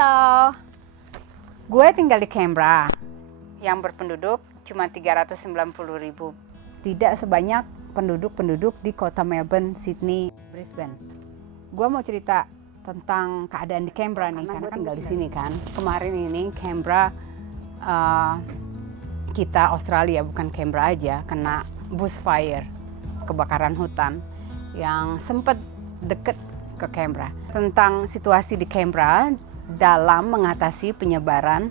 Halo, gue tinggal di Canberra yang berpenduduk cuma 390.000. Tidak sebanyak penduduk di kota Melbourne, Sydney, Brisbane. Gue mau cerita tentang keadaan di Canberra nih, karena kan tinggal di sini kan. Kemarin ini Canberra, kita Australia, bukan Canberra aja, kena bushfire, kebakaran hutan yang sempat deket ke Canberra. Tentang situasi di Canberra dalam mengatasi penyebaran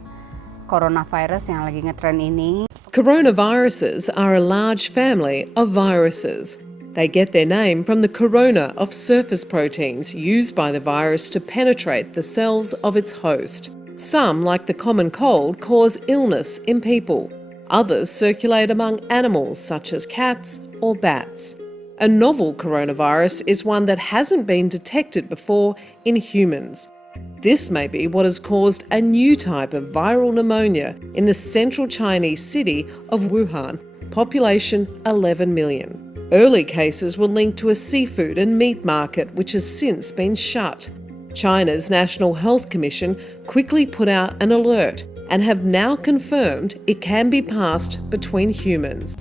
coronavirus yang lagi ngetren ini. Coronaviruses are a large family of viruses. They get their name from the corona of surface proteins used by the virus to penetrate the cells of its host. Some, like the common cold, cause illness in people. Others circulate among animals such as cats or bats. A novel coronavirus is one that hasn't been detected before in humans. This may be what has caused a new type of viral pneumonia in the central Chinese city of Wuhan, population 11 million. Early cases were linked to a seafood and meat market which has since been shut. China's National Health Commission quickly put out an alert and have now confirmed it can be passed between humans.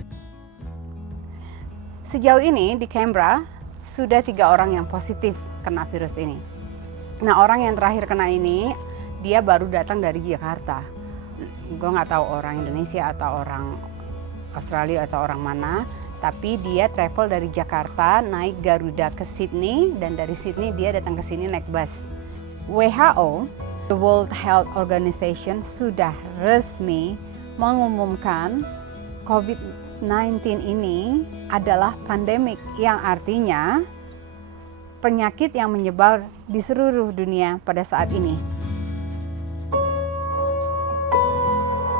Sejauh ini di Canberra sudah 3 orang yang positif kena virus ini. Nah, orang yang terakhir kena ini dia baru datang dari Jakarta. Gue nggak tahu orang Indonesia atau orang Australia atau orang mana, tapi dia travel dari Jakarta naik Garuda ke Sydney, dan dari Sydney dia datang ke sini naik bus. WHO, the World Health Organization, sudah resmi mengumumkan COVID-19 ini adalah pandemik, yang artinya penyakit yang menyebar di seluruh dunia pada saat ini.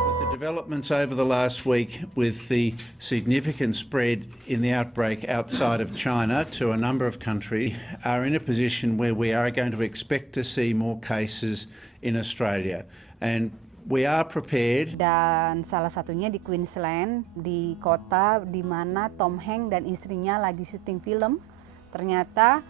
With the developments over the last week with the significant spread in the outbreak outside of China to a number of countries, are in a position where we are going to expect to see more cases in Australia. And we are prepared. Dan salah satunya di Queensland, di kota di mana Tom Hanks dan istrinya lagi syuting film, ternyata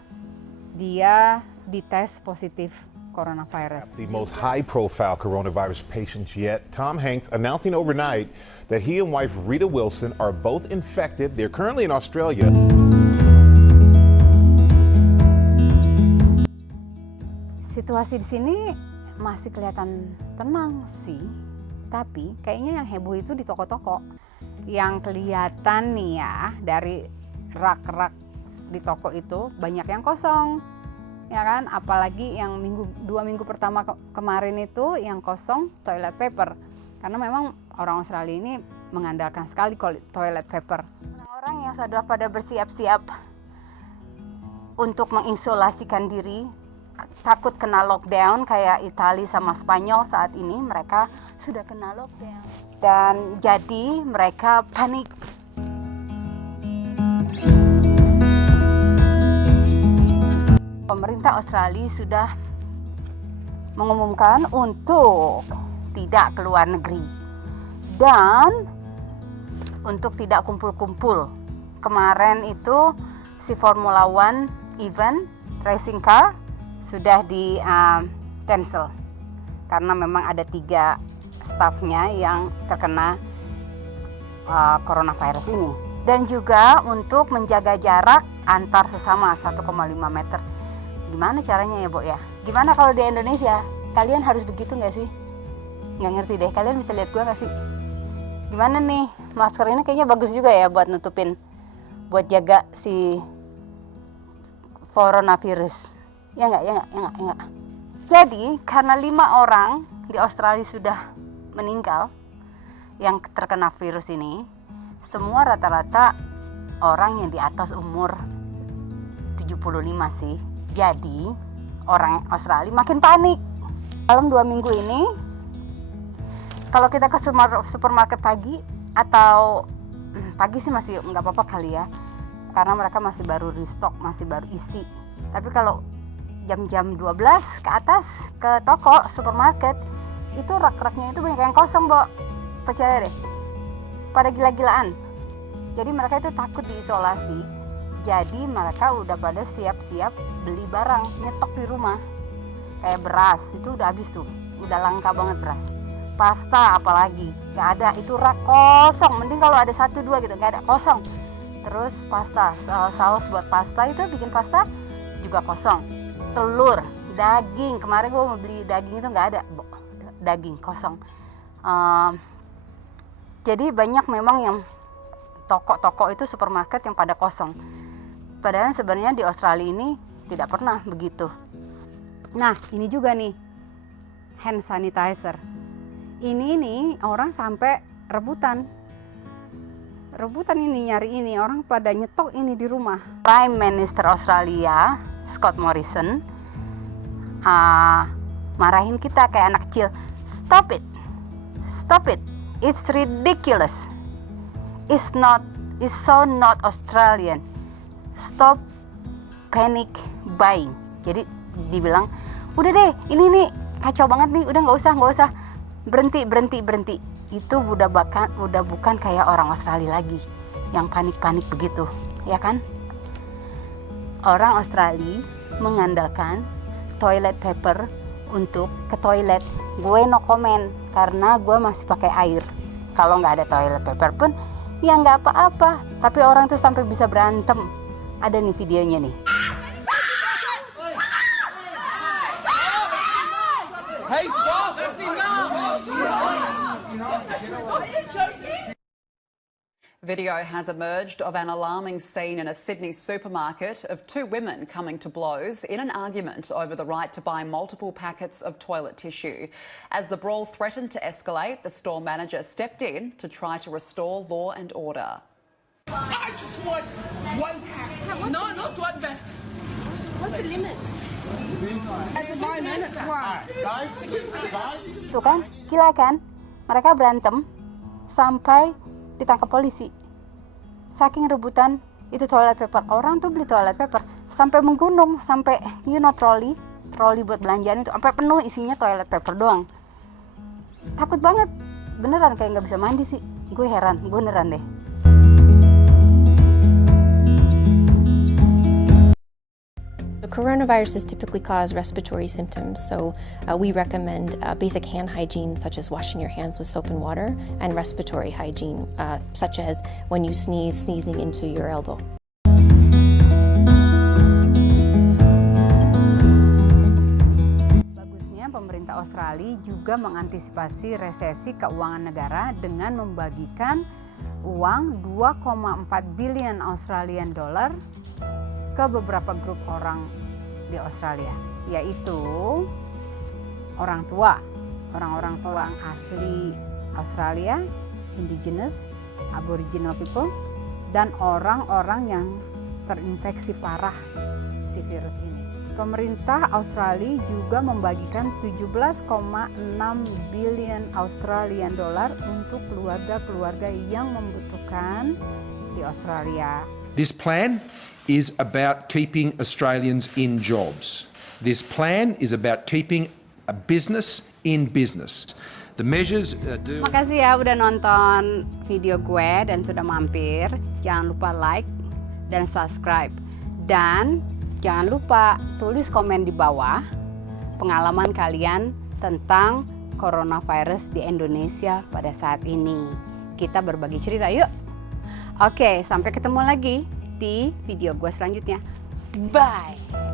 dia dites positif coronavirus. The most high-profile coronavirus patients yet. Tom Hanks announcing overnight that he and wife Rita Wilson are both infected. They're currently in Australia. Situasi di sini masih kelihatan tenang sih, tapi kayaknya yang heboh itu di toko-toko. Yang kelihatan nih ya, dari rak-rak di toko itu banyak yang kosong, ya kan? Apalagi yang 2 minggu pertama kemarin itu yang kosong toilet paper, karena memang orang Australia ini mengandalkan sekali toilet paper. Orang-orang yang sudah pada bersiap-siap untuk mengisolasikan diri, takut kena lockdown kayak Italia sama Spanyol saat ini, mereka sudah kena lockdown dan jadi mereka panik. Pemerintah Australia sudah mengumumkan untuk tidak keluar negeri dan untuk tidak kumpul-kumpul. Kemarin itu si Formula One event racing car sudah di cancel karena memang ada 3 stafnya yang terkena coronavirus ini. Dan juga untuk menjaga jarak antar sesama 1,5 meter. Gimana caranya ya, Bo ya? Gimana kalau di Indonesia? Kalian harus begitu nggak sih? Nggak ngerti deh, kalian bisa lihat gue nggak sih? Gimana nih, masker ini kayaknya bagus juga ya buat nutupin, buat jaga si coronavirus. Ya nggak. Jadi, karena 5 orang di Australia sudah meninggal yang terkena virus ini, semua rata-rata orang yang di atas umur 75 sih. Jadi orang Australia makin panik. Dalam 2 minggu ini, kalau kita ke supermarket pagi, atau pagi sih masih nggak apa-apa kali ya, karena mereka masih baru restock, masih baru isi. Tapi kalau jam-jam 12 ke atas ke toko supermarket, itu rak-raknya itu banyak yang kosong, Bo. Percaya deh, pada gila-gilaan. Jadi mereka itu takut diisolasi. Jadi mereka udah pada siap-siap beli barang, nyetok di rumah. Kayak beras itu udah habis tuh, udah langka banget beras. Pasta apalagi nggak ada, itu rak kosong. Mending kalau ada 1-2 gitu, nggak ada, kosong. Terus pasta, saus buat pasta itu bikin pasta juga kosong. Telur, daging, kemarin gue mau beli daging itu nggak ada, daging kosong. Jadi banyak memang yang toko-toko itu, supermarket yang pada kosong. Padahal sebenarnya di Australia ini tidak pernah begitu. Nah, ini juga nih hand sanitizer. Ini nih orang sampai rebutan ini, nyari ini, orang pada nyetok ini di rumah. Prime Minister Australia Scott Morrison marahin kita kayak anak kecil. Stop it, it's ridiculous, it's so not Australian, stop panic buying. Jadi dibilang, udah deh, ini nih kacau banget nih, udah nggak usah, berhenti. Itu udah bukan kayak orang Australia lagi yang panik begitu, ya kan? Orang Australia mengandalkan toilet paper untuk ke toilet. Gue no comment karena gue masih pakai air. Kalau nggak ada toilet paper pun ya nggak apa-apa. Tapi orang tuh sampai bisa berantem. Ada nih videonya nih. Hey, stop! That's enough! Video has emerged of an alarming scene in a Sydney supermarket of two women coming to blows in an argument over the right to buy multiple packets of toilet tissue. As the brawl threatened to escalate, the store manager stepped in to try to restore law and order. I just want one pack. No, not one pack. What's the limit? At the moment, it's one. Tuh kan, gila kan? Mereka berantem sampai ditangkap polisi. Saking rebutan itu toilet paper. Orang tuh beli toilet paper sampai menggunung, sampai trolley buat belanjaan itu sampai penuh isinya toilet paper doang. Takut banget. Beneran kayak nggak bisa mandi sih. Gue heran, beneran deh. Coronaviruses typically cause respiratory symptoms, so we recommend basic hand hygiene such as washing your hands with soap and water, and respiratory hygiene such as when you sneeze, sneezing into your elbow. Bagusnya pemerintah Australia juga mengantisipasi resesi keuangan negara dengan membagikan uang 2,4 bilion Australian dollar ke beberapa grup orang di Australia, yaitu orang tua, orang-orang tua yang asli Australia, indigenous, aboriginal people, dan orang-orang yang terinfeksi parah si virus ini. Pemerintah Australia juga membagikan 17,6 billion Australian dollar untuk keluarga-keluarga yang membutuhkan di Australia. This plan is about keeping Australians in jobs. This plan is about keeping a business in business. The measures do... Makasih ya udah nonton video gue dan sudah mampir. Jangan lupa like dan subscribe. Dan jangan lupa tulis komen di bawah pengalaman kalian tentang coronavirus di Indonesia pada saat ini. Kita berbagi cerita yuk. Oke, sampai ketemu lagi di video gue selanjutnya. Bye!